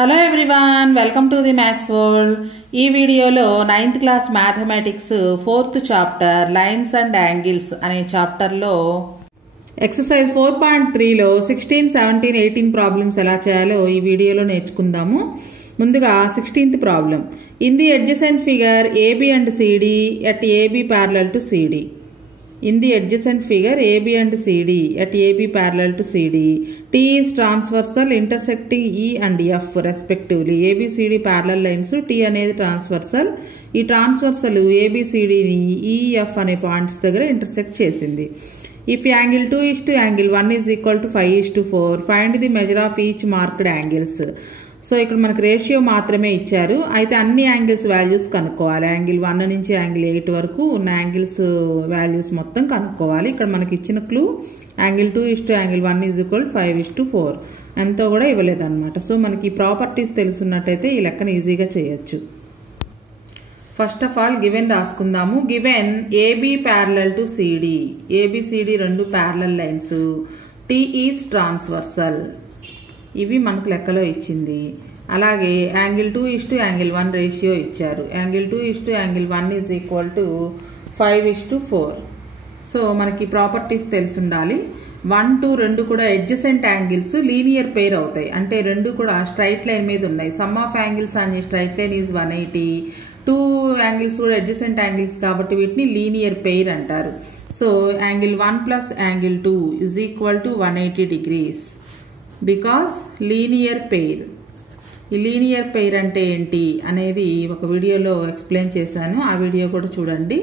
Hello everyone, welcome to the maths world. ఈ వీడియోలో 9th class mathematics 4th chapter lines and angles అనే చాప్టర్లో exercise 4.3లో 16, 17, 18 problems ఎలా చేయాలో ఈ వీడియోలో నేర్చుకుందాము. ముందుగా 16th problem. In the adjacent figure AB and CD at AB parallel to CD. In the adjacent figure AB and CD at AB parallel to CD, T is transversal intersecting E and F respectively. ABCD parallel lines T అనేది transversal. ఈ transversal ABCD ని EF అనే points దగ్గర intersect చేసింది. If angle 2 is to angle 1 is equal to 5 is to 4, find the measure of each marked angles. So ఇక్కడ మనకు ratio మాత్రమే ఇచ్చారు. అయితే అన్ని యాంగిల్స్ వాల్యూస్ కనుక్కోవాలి. యాంగిల్ 1 నుంచి యాంగిల్ 8 వరకు ఉన్న యాంగిల్స్ వాల్యూస్ మొత్తం కనుక్కోవాలి. ఇక్కడ మనకి ఇచ్చిన clue angle 2 is to angle 1 is equal to 5 is to 4 ఎంతో కూడా ఇవ్వలేదన్నమాట. సో మనకి ప్రాపర్టీస్ తెలుసున్నట్టయితే ఈ లెక్కను ఈజీగా చేయొచ్చు. ఫస్ట్ ఆఫ్ ఆల్ గివెన్ రాసుకుందాము. Given AB parallel to CD, ABCD రెండు parallel lines, T is transversal, ఇవి మనకు లెక్కలో ఇచ్చింది. అలాగే angle 2 is to angle 1 ratio ఇచ్చారు. Angle 2 is to angle 1 is equal to 5 is to 4. So మనకి ప్రాపర్టీస్ తెలిసి ఉండాలి. 1, 2 రెండు కూడా అడ్జసెంట్ యాంగిల్స్ లీనియర్ పెయిర్ అవుతాయి. అంటే రెండు కూడా స్ట్రైట్ లైన్ మీద ఉన్నాయి. Sum of angles on a straight line is 180. 2 angles కూడా అడ్జసెంట్ యాంగిల్స్ కాబట్టి వీటిని లీనియర్ పెయిర్ అంటారు. So angle 1 plus angle 2 is equal to 180 degrees. Because linear pair. ఈ లీనియర్ పెయిర్ అంటే ఏంటి అనేది ఒక వీడియోలో ఎక్స్ప్లెయిన్ చేశాను, ఆ వీడియో కూడా చూడండి.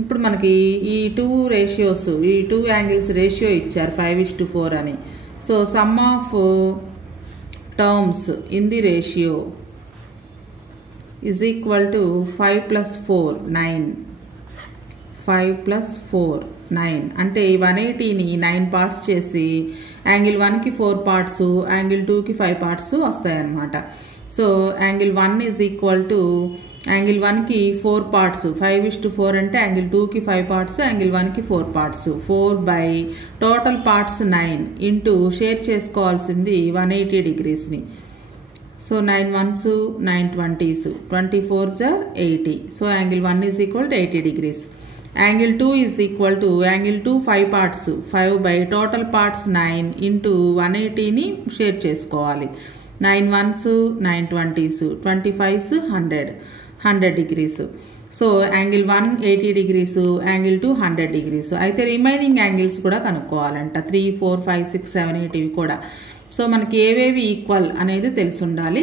ఇప్పుడు మనకి ఈ 2 రేషియోస్, ఈ 2 యాంగిల్స్ రేషియో ఇచ్చారు 5 is to 4 అని. So sum of terms in the ratio is equal to 5 plus 4 9. 5 plus 4 9 అంటే 180ని 9 పార్ట్స్ చేసి యాంగిల్ 1కి 4 పార్ట్స్, యాంగిల్ 2కి 5 పార్ట్స్ వస్తాయి అన్నమాట. So angle 1 is equal to angle 1కి 4 పార్ట్స్, 5 is to 4 అంటే యాంగిల్ 2కి 5 పార్ట్స్, యాంగిల్ 1కి 4 parts, 4 by total parts 9 into share చేసుకోవాల్సింది 180 degreesని. So 9 1s 9 20s, 24s are 80. So angle 1 is equal to 80 degrees. Angle 2 is equal to angle 2 5 parts, 5 by total parts 9 into 180ని share చేసుకోవాలి. 9 1s 9 20s, 25s 100 degrees. So angle 1 80 degrees, angle 2 100 degrees. అయితే remaining angles కూడా కనుక్కోవాలంట, 3 4 5 6 7 8 ఇవి కూడా. So మనకి ఏవేవి equal అనేది తెలిసి ఉండాలి.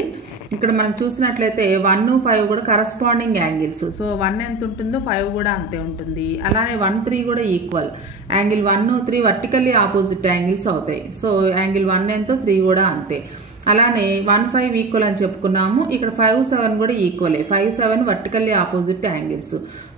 ఇక్కడ మనం చూసినట్లయితే 1 5 కూడా కరస్పాండింగ్ యాంగిల్స్. సో 1 ఎంత ఉంటుందో 5 కూడా అంతే ఉంటుంది. అలానే 1 3 కూడా equal. Angle 1 3 vertically opposite angles అవుతాయి. సో యాంగిల్ 1 ఎంతో 3 కూడా అంతే. అలానే 1 5 ఈక్వల్ అని చెప్పుకున్నాము. ఇక్కడ 5 7 కూడా ఈక్వలే. 5 7 vertically opposite angles.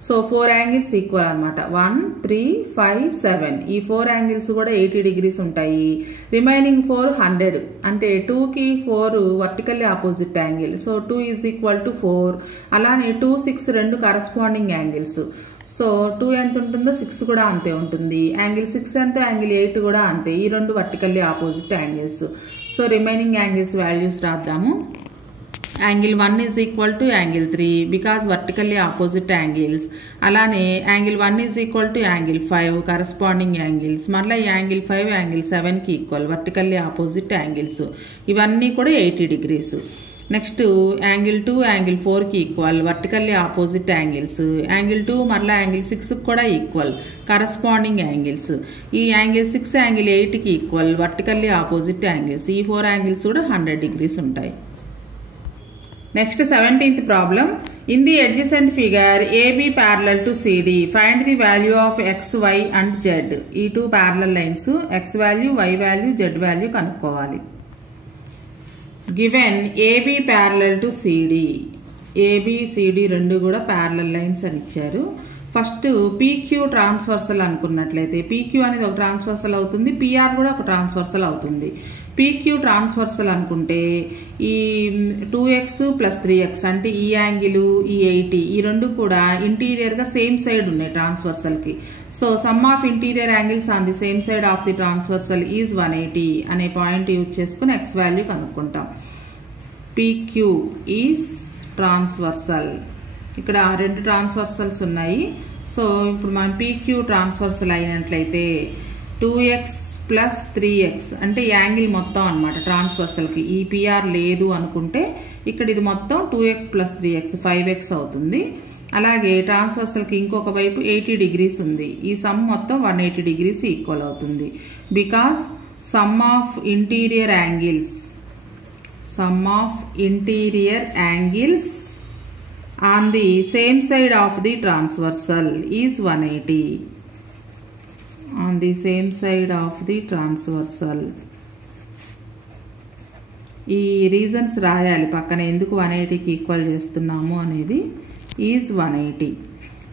So 4 angles equal అనమాట. 1 3 5 7 ఈ 4 యాంగిల్స్ కూడా 80 degrees ఉంటాయి. రిమైనింగ్ 4 100 అంటే 2కి 4 vertically opposite angle. So 2 is equal to 4. అలానే 2 6 రెండు కరస్పాండింగ్ యాంగిల్స్. సో 2 ఎంత ఉంటుందో 6 కూడా అంతే ఉంటుంది. యాంగిల్ 6 ఎంత, యాంగిల్ 8 కూడా అంతే. ఈ రెండు vertically opposite angles. So remaining angles values రాద్దాము. Angle 1 is equal to angle 3 because vertically opposite angles. అలానే angle 1 is equal to angle 5 corresponding angles. మళ్ళీ యాంగిల్ 5 యాంగిల్ 7కి ఈక్వల్, వర్టికల్లీ ఆపోజిట్ యాంగిల్స్. ఇవన్నీ కూడా 80 degrees. నెక్స్ట్ యాంగిల్ 2 యాంగిల్ 4కి equal, vertically opposite angles. Angle 2 మళ్ళీ angle 6కి కూడా equal, corresponding angles. ఈ యాంగిల్ 6 యాంగిల్ 8కి ఈక్వల్, వర్టికల్లీ ఆపోజిట్ యాంగిల్స్. ఈ 4 యాంగిల్స్ కూడా 100 degrees ఉంటాయి. Next 17th problem. In the adjacent figure AB parallel to CD, find the value of x y and z. ఈ 2 parallel lines x value, y value, z value కనుక్కోవాలి. Given AB parallel to CD, AB CD రెండు కూడా parallel lines అని ఇచ్చారు. First PQ transversal అనుకున్నట్లయితే PQ అనేది ఒక transversal అవుతుంది, పిఆర్ కూడా ఒక ట్రాన్స్వర్సల్ అవుతుంది. పీక్యూ ట్రాన్స్వర్సల్ అనుకుంటే ఈ 2x + 3x అంటే ఈ యాంగిల్, ఈ 80 ఈ రెండు కూడా ఇంటీరియర్గా సేమ్ సైడ్ ఉన్నాయి ట్రాన్స్వర్సల్కి. So sum of interior angles on the same side of the transversal is 180 అనే పాయింట్ యూజ్ చేసుకుని ఎక్స్ వాల్యూ కనుక్కుంటాం. PQ is transversal. ఇక్కడ రెండు ట్రాన్స్వర్సల్స్ ఉన్నాయి. సో ఇప్పుడు మనం PQ ట్రాన్స్వర్సల్ అయినట్లయితే 2x ప్లస్ 3x అంటే యాంగిల్ మొత్తం అనమాట ట్రాన్స్వర్సల్కి. ఈ PR లేదు అనుకుంటే ఇక్కడ ఇది మొత్తం 2x ప్లస్ 3x 5x అవుతుంది. అలాగే ట్రాన్స్వర్సల్కి ఇంకొక వైపు 80 degrees ఉంది. ఈ సమ్ మొత్తం 180 degrees ఈక్వల్ అవుతుంది. Because some of interior angles on the same side of the transversal is 180. On the same side of the transversal. ఈ రీజన్స్ రాయాలి పక్కన ఎందుకు 180కి ఈక్వల్ చేస్తున్నాము అనేది. Is 180.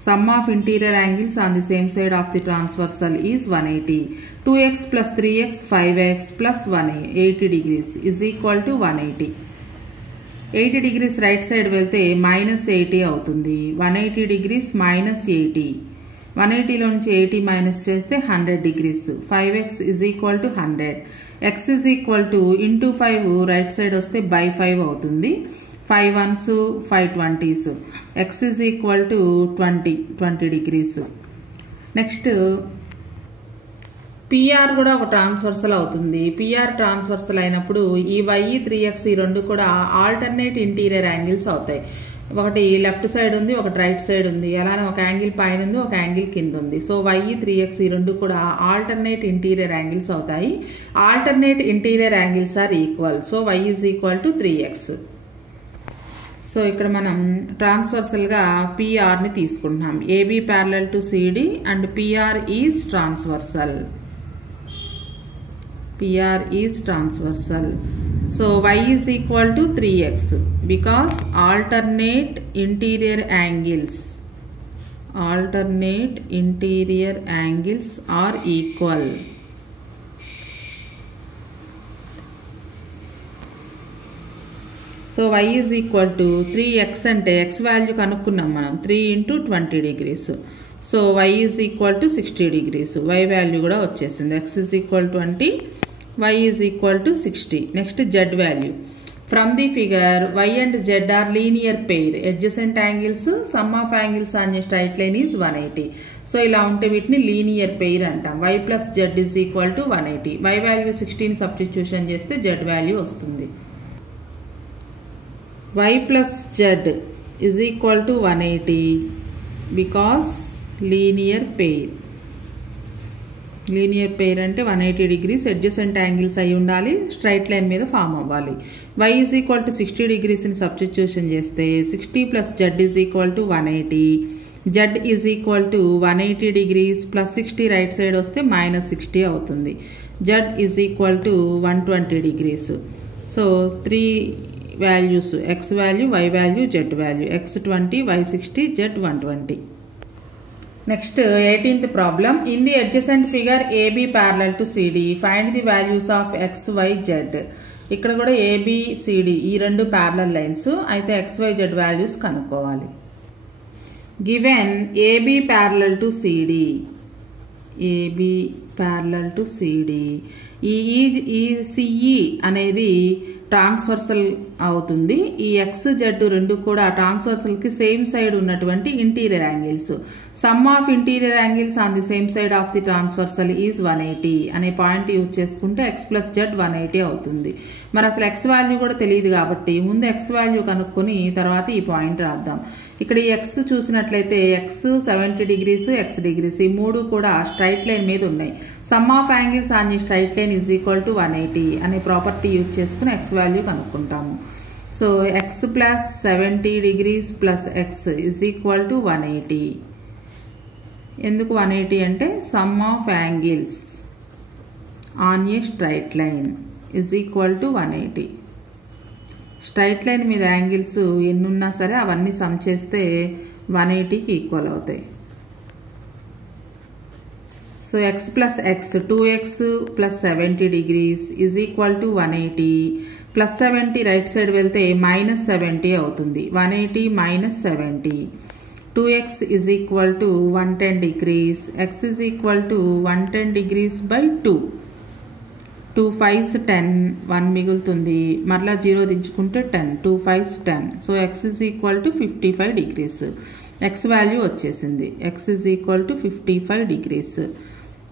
Sum of interior angles on the same side of the transversal is 180. 2x plus 3x 5x plus 180 degrees is equal to 180. 80 degrees right side వెళ్తే -80 అవుతుంది. 180 degrees -80. 180లో నుంచి 80 minus చేస్తే 100 degrees. 5x is equal to 100. x is equal to into 5 right side వస్తే by 5 అవుతుంది. 5 1s 5 20s. x is equal to 20 degrees. Next PR కూడా ఒక transversal అవుతుంది. PR transversal అయినప్పుడు ఈ y 3x ఈ రెండు కూడా ఆల్టర్నేట్ ఇంటీరియర్ యాంగిల్స్ అవుతాయి. ఒకటి లెఫ్ట్ సైడ్ ఉంది, ఒకటి రైట్ సైడ్ ఉంది. అలానే ఒక యాంగిల్ పైన ఉంది, ఒక యాంగిల్ కింద ఉంది. సో y 3x ఈ రెండు కూడా ఆల్టర్నేట్ ఇంటీరియర్ యాంగిల్స్ అవుతాయి. Alternate interior angles are equal. So y is equal to 3x. So ఇక్కడ మనం ట్రాన్స్వర్సల్ గా PR ని తీసుకుంటున్నాం. AB parallel to CD and PR is transversal. PR is transversal. So y is equal to 3x because alternate interior angles are equal. So y is equal to 3x అంటే x value కనుక్కున్నాం మనం 3 into 20 degrees. So y is equal to 60 degrees. y value కూడా వచ్చేసింది. x is equal to 20, y is equal to 60. Next z value. From the figure y and z are linear pair. Adjacent angles, sum of angles on a straight line is 180. So ఇలా ఉంటే వీటిని linear pair అంటాం. y plus z is equal to 180. y value 16 substitution చేస్తే z value వస్తుంది. y plus z is equal to 180 because linear pair. Linear pair అంటే 180 degrees adjacent angles అయి ఉండాలి, straight line మీద ఫామ్ అవ్వాలి. y is equal to 60 degrees ని substitution చేస్తే 60 plus z is equal to 180. z is equal to 180 degrees plus 60 right side వస్తే -60 అవుతుంది. z is equal to 120 degrees. So 3 values x value, y value, z value. x 20, y 60, z 120. Next 18th problem. In the adjacent figure AB parallel to CD, find the values of x, y, z. ఇక్కడ కూడా AB, CD ఈ రెండు parallel lines అయితే x, y, z values కనుక్కోవాలి. Given AB parallel to CD, AB parallel to CD, ఈ CE అనేది transversal అవుతుంది. ఈ x, z రెండు కూడా ట్రాన్స్వర్సల్ కి సేమ్ సైడ్ ఉన్నటువంటి interior angles. Some of interior angles on the same side of the transversal is 180 అనే పాయింట్ యూజ్ చేసుకుంటే x ప్లస్ z 180 అవుతుంది. మరి అసలు x వాల్యూ కూడా తెలియదు కాబట్టి ముందు x వాల్యూ కనుక్కొని తర్వాత ఈ పాయింట్ రాద్దాం. ఇక్కడ ఈ x చూసినట్లయితే x 70 degrees, x degrees ఈ మూడు కూడా స్ట్రైట్ లైన్ మీద ఉన్నాయి. Sum of angles on the straight line is equal to 180 అనే ప్రాపర్టీ యూజ్ చేసుకుని x వాల్యూ కనుక్కుంటాము. So x plus 70 degrees plus x is equal to 180. ఎందుకు 180 అంటే some of angles on a straight line is equal to 180. Straight line మీద angles ఎన్ని ఉన్నా సరే అవన్నీ సమ్ చేస్తే 180కి ఈక్వల్ అవుతాయి. So x plus x 2x plus 70 degrees is equal to 180. Plus 70 right side వెళ్తే -70 అవుతుంది. 180 -70. 2x is equal to 110 degrees. X is equal to 110 degrees by 2. 2 5s 10, 1 మిగులుతుంది, మరలా 0 దించుకుంటే 10, 2 5s 10. So x is equal to 55 degrees. x value వచ్చేసింది. x is equal to 55 degrees.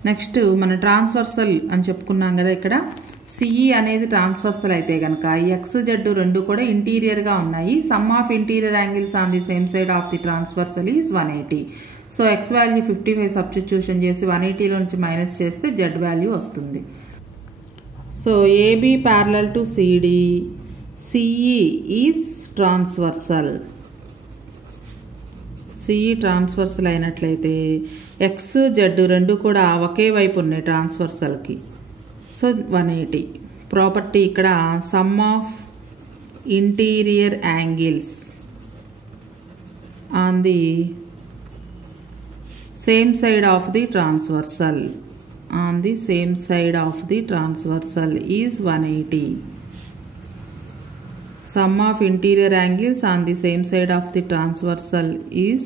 Next మన transversal అని చెప్పుకున్నాం కదా, ఇక్కడ సిఈ అనేది ట్రాన్స్వర్సల్ అయితే కనుక ఈ ఎక్స్ జెడ్ రెండు కూడా ఇంటీరియర్గా ఉన్నాయి. Sum of interior angles on the same side of the transversal is 180. So x value 55 substitution చేసి 180లో నుంచి మైనస్ చేస్తే జెడ్ వాల్యూ వస్తుంది. So AB parallel to CD, CE is transversal. CE transversal అయినట్లయితే ఎక్స్ జెడ్ రెండు కూడా ఒకే వైపు ఉన్నాయి ట్రాన్స్వర్సల్కి. సో 180. ప్రాపర్టీ ఇక్కడ sum of interior angles on the same side of the transversal, on the same side of the transversal is 180. Sum of interior angles on the same side of the transversal is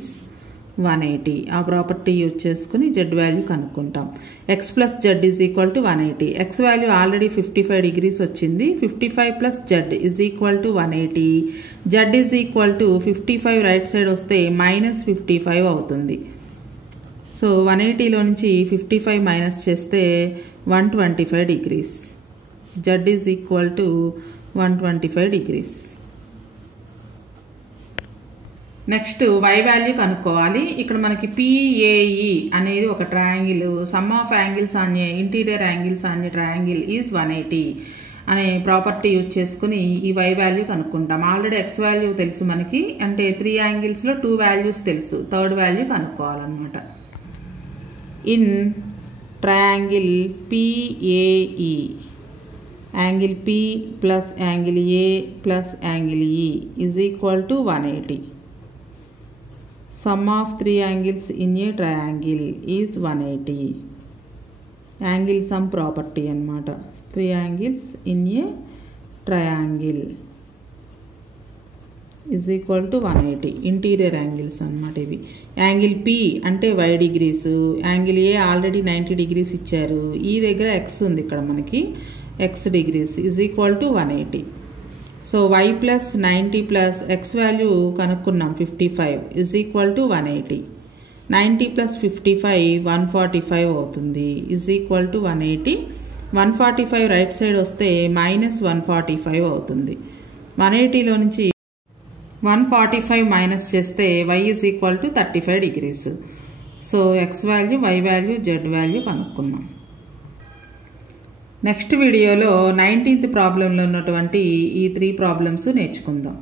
180. ఆ property use చేసుకుని z value కనుక్కుంటాం. X plus z is equal to 180. X value already 55 degrees వచ్చింది. 55 plus z is equal to 180. Z is equal to 55 right side వస్తే minus 55 అవుతుంది. సో 180లో నుంచి 55 minus చేస్తే 125 degrees. Z is equal to 125 degrees. Next y value కనుక్కోవాలి. ఇక్కడ మనకి PAE అనేది ఒక triangle, sum of angles on A interior angles on a triangle is 180 అనే ప్రాపర్టీ యూజ్ చేసుకుని ఈ y వాల్యూ కనుక్కుంటాం. ఆల్రెడీ x వాల్యూ తెలుసు మనకి, అంటే 3 యాంగిల్స్లో 2 వాల్యూస్ తెలుసు, థర్డ్ వాల్యూ కనుక్కోవాలన్నమాట. In triangle PAE, angle P plus angle A plus angle E is equal to 180. Sum of 3 angles in a triangle is 180. Angle sum property అన్నమాట. 3 angles in a triangle is equal to 180. Interior angles అన్నమాట ఇవి. Angle P అంటే y degrees, angle A already 90 degrees ఇచ్చారు, ఈ దగ్గర x ఉంది ఇక్కడ మనకి, x degrees is equal to 180. So y plus 90 plus x value కనుక్కున్నాం 55 ఈజ్ ఈక్వల్ టు 180. 90 ప్లస్ 55 145 అవుతుంది, is equal to 180. 145 right side వస్తే మైనస్ 145 అవుతుంది. 180లో నుంచి 145 మైనస్ చేస్తే y is equal to 35 degrees. So x value, y value, z value కనుక్కున్నాం. Next వీడియోలో 19th ప్రాబ్లంలో ఉన్నటువంటి ఈ 3 ప్రాబ్లమ్స్ నేర్చుకుందాం.